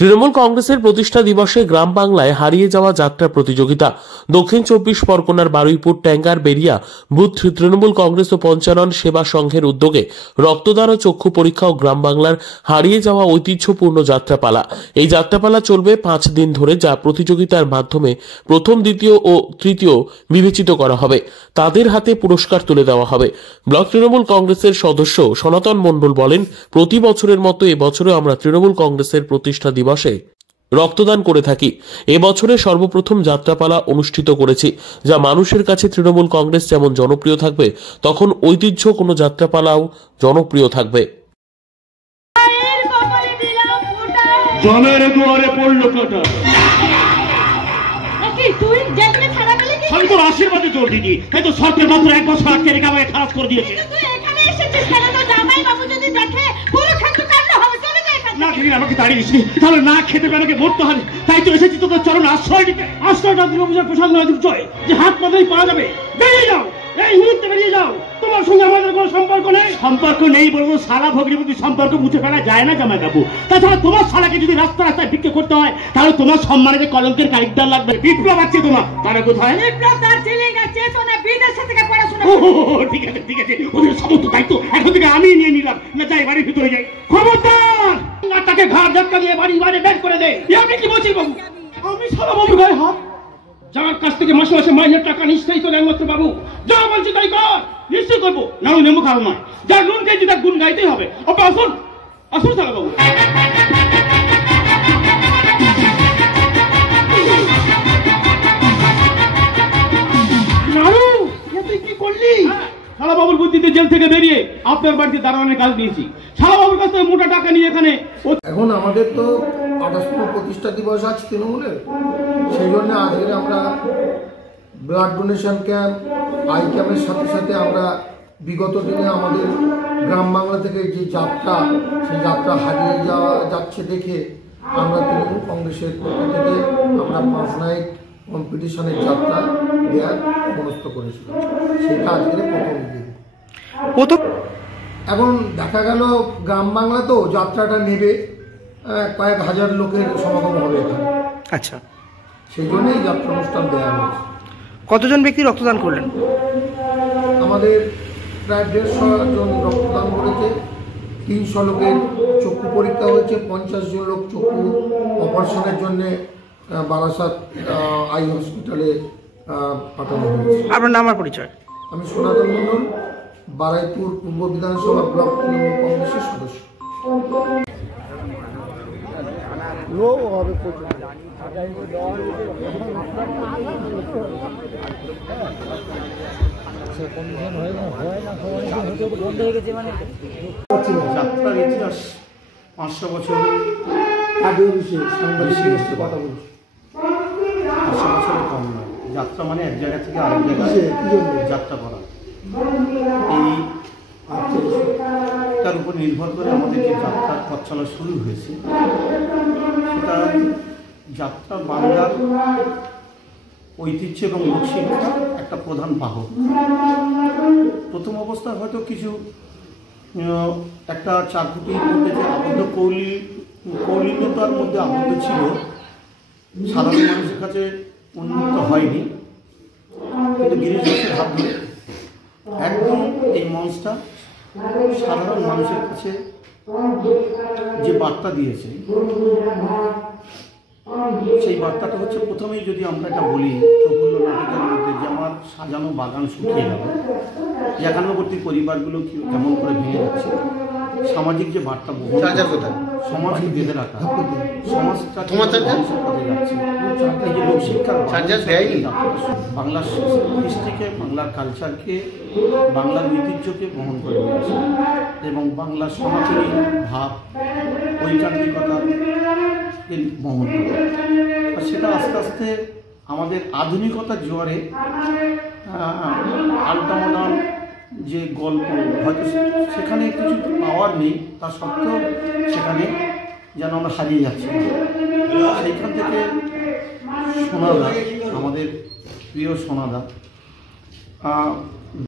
তৃণমূল কংগ্রেসের প্রতিষ্ঠা দিবসে গ্রাম বাংলায় হারিয়ে যাওয়া যাত্রা প্রতিযোগিতা। দক্ষিণ 24 পরগনার বারুইপুর ট্যাঙ্গার বেরিয়া বুথ তৃণমূল কংগ্রেস ও পঞ্চানন সেবা সংঘের উদ্যোগে রক্তদান ও চক্ষু পরীক্ষা ও গ্রাম বাংলার হারিয়ে যাওয়া ঐতিহ্যপূর্ণ যাত্রাপালা। এই যাত্রাপালা চলবে 5 দিন ধরে, যা প্রতিযোগিতার মাধ্যমে প্রথম, দ্বিতীয় ও তৃতীয় বিবেচিত করা হবে। তাদের হাতে পুরস্কার তুলে দেওয়া হবে। ব্লক তৃণমূল কংগ্রেসের সদস্য সনাতন মণ্ডল বলেন, প্রতি বছরের মতো এবছরও আমরা তৃণমূল কংগ্রেসের প্রতিষ্ঠা দিবসে রক্তদান করে থাকি। এবছরে সর্বপ্রথম যাত্রাপালা অনুষ্ঠিত করেছি, যা মানুষের কাছে তৃণমূল কংগ্রেস যেমন জনপ্রিয় থাকবে, তখন ঐতিহ্য কোনো যাত্রাপালাও জনপ্রিয় থাকবে। জনের দুয়ারে পড়লো কাটা, আমি তোর আশীর্বাদে জোর দিদি, তাই তো সরকার মাত্র 1 বছর আটকে রেখে আমাকে খারাপ করে দিয়েছে। আমাকে দাঁড়িয়ে দিসনি, তাহলে না খেতে পেয়ে আমাকে মরতে হবে। তাই তো এসেছি তোদের চরণ আশ্রয় দিতে। আশ্রয়টা দুর্গাপূজার প্রসাদ নয়, দুর্জয় যে হাত পাতেই পাওয়া যাবে। বেরিয়ে যাও, এই মুহূর্তে বেরিয়ে যাও। তোমার সঙ্গে আমাদের কোনো সম্পর্ক নেই। সম্পর্ক নেই বলবো, সালা ভগ্নিপতি সম্পর্ক মুছে ফেলা যায় না জামাই বাবু। তাছাড়া তোমার সালাকে যদি রাস্তা রাস্তায় ভিক্ষে করতে হয়, তাহলে তোমার সম্মানে কলঙ্কের কারিগর লাগবে। বিপ্লব আছে তোমার, তারা কোথায়? বিপ্লব দার্জিলিং আছে, তোনা বিদেশে থেকে পড়াশোনা। ঠিক আছে ঠিক আছে, ওদের সমস্ত দায়িত্ব এখন থেকে আমি নিয়ে নিলাম। না যাই, বাড়ির ভিতরে যাই। খবরদার তাকে ঘাট ধাক্কা দিয়ে বাড়ি বাইরে বের করে দে। আপনি কি বলছেন বাবু? আমি সারা বাবুর গায়ে হাত, যার কাছ থেকে মাসে মাসে মাইনের টাকা নিশ্চয়ই তোর একমাত্র বাবু। যা বলছি তাই কর, নিশ্চয় করবো। না নেমো খাও নয়, যার নুন খাইছি তার গুণ গাইতেই হবে। আপনি আসুন আসুন সারা বাবু। নাড়ু, তুই কি করলি? শালা বাবুর বুদ্ধিতে জেল থেকে বেরিয়ে আপনার বাড়িতে দারোয়ানের কাজ নিয়েছি। শালা বাবুর কাছ থেকে মোটা টাকা নিয়ে এখানে। এখন আমাদের তো 28তম প্রতিষ্ঠা দিবস আছে তৃণমূলের, সেই জন্য আজকে আমরা ব্লাড ডোনেশন ক্যাম্প, আই ক্যাম্পের সাথে সাথে আমরা বিগত দিনে আমাদের গ্রাম বাংলা থেকে যে যাত্রা, সেই যাত্রা হারিয়ে যাওয়া যাচ্ছে দেখে আমরা তৃণমূল কংগ্রেসের পক্ষ থেকে আমরা 5 নাইট কম্পিটিশনের যাত্রা দেওয়ার মনস্থ করেছিলাম। সেটা আজকের প্রথম। এখন দেখা গেল গ্রাম বাংলা তো যাত্রাটা নেবে, কয়েক হাজার লোকের সমাগম হবে এখানে। আচ্ছা, সেই জন্যই যাত্রা অনুষ্ঠান দেওয়া হয়েছে। কতজন ব্যক্তি রক্তদান করলেন? আমাদের প্রায় 150 জন রক্তদান করেছে। 300 লোকের চক্ষু পরীক্ষা হয়েছে। 50 জন লোক চক্ষু অপারেশনের জন্য বারাসাত আই হসপিটালে পাঠানো হয়েছে। আপনার নাম আর পরিচয়? আমি সনাতন মণ্ডল, বারুইপুর পূর্ব বিধানসভা ব্লক তৃণমূল কংগ্রেসের সদস্য। যাত্রার ইতিহাস 500 বছর আগে কথা বলছি, 500 বছরের কম নয়। যাত্রা মানে এক জায়গা থেকে আরেক জায়গায় যাত্রা করা। এই তার উপর নির্ভর করে আমাদের যে যাত্রার পথ চলা শুরু হয়েছে, সেটা যাত্রা বাংলার ঐতিহ্য এবং লোকশিক্ষার একটা প্রধান বাহক। প্রথম অবস্থায় হয়তো কিছু একটা চারকুটির মধ্যে যে আবদ্ধ কৌলিন্যতার মধ্যে আবদ্ধ ছিল, সাধারণ মানুষের কাছে উন্মুক্ত হয়নি। কিন্তু গিরিশ ঘোষের হাত ধরে একদম এই মঞ্চটা সাধারণ মানুষের কাছে যে বার্তা দিয়েছে, সেই বার্তাটা হচ্ছে, প্রথমেই যদি আমরা এটা বলি, প্রফুল্ল নাটকের মধ্যে যে আমার সাজানো বাগান শুকিয়ে গেল, একান্নবর্তী পরিবারগুলো কেমন করে ভেঙে যাচ্ছে, সামাজিক যে বার্তা সমাজকে বেঁধে রাখা, সমাজটা পথে যাচ্ছে, এই যে লোকশিক্ষার বাংলার কৃষ্টিকে, বাংলার কালচারকে, বাংলার ঐতিহ্যকে বহন করে নিয়ে আসে এবং বাংলার সনাতনী ভাব, ঐকান্তিকতাকে বহন করে। আর সেটা আস্তে আস্তে আমাদের আধুনিকতার জোয়ারে আলটা মডার্ন যে গল্প, হয়তো সেখানে কিছু পাওয়ার নেই, তা সত্ত্বেও সেখানে যেন আমরা হারিয়ে যাচ্ছি। সেইখান থেকে সোনাদা, আমাদের প্রিয় সোনাদা,